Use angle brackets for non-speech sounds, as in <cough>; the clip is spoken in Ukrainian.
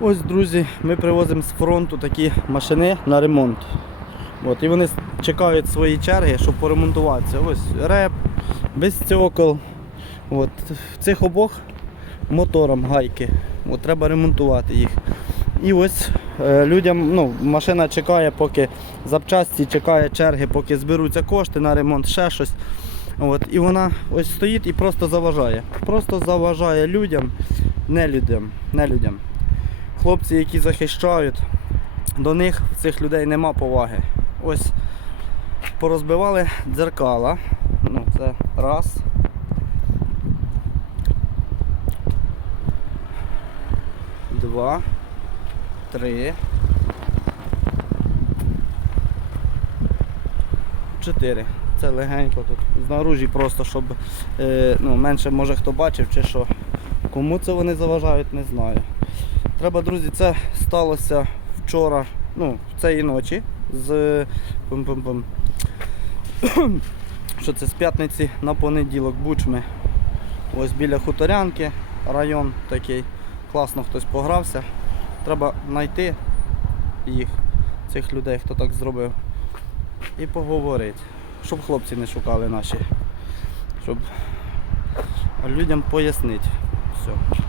Ось, друзі, ми привозимо з фронту такі машини на ремонт. От, і вони чекають свої черги, щоб поремонтуватися. Ось реп, без стекол. От, цих обох мотором гайки. От, треба ремонтувати їх. І ось е, людям, ну, машина чекає, поки запчасті, чекає черги, поки зберуться кошти на ремонт, ще щось. От, і вона ось стоїть і просто заважає. Просто заважає людям, не людям, не людям. Хлопці, які захищають, до них цих людей нема поваги. Ось порозбивали дзеркала. Ну, це раз. Два. Три. Чотири. Це легенько тут. Знаружі просто, щоб е, ну, менше може хто бачив чи що. Кому це вони заважають, не знаю. Треба, друзі, це сталося вчора, ну, цієї ночі з пум-пум-пум. <coughs> що це з п'ятниці на понеділок бучми. Ось біля хуторянки, район такий. Класно хтось погрався. Треба знайти їх, цих людей, хто так зробив. І поговорити. Щоб хлопці не шукали наші. Щоб людям пояснити. Все.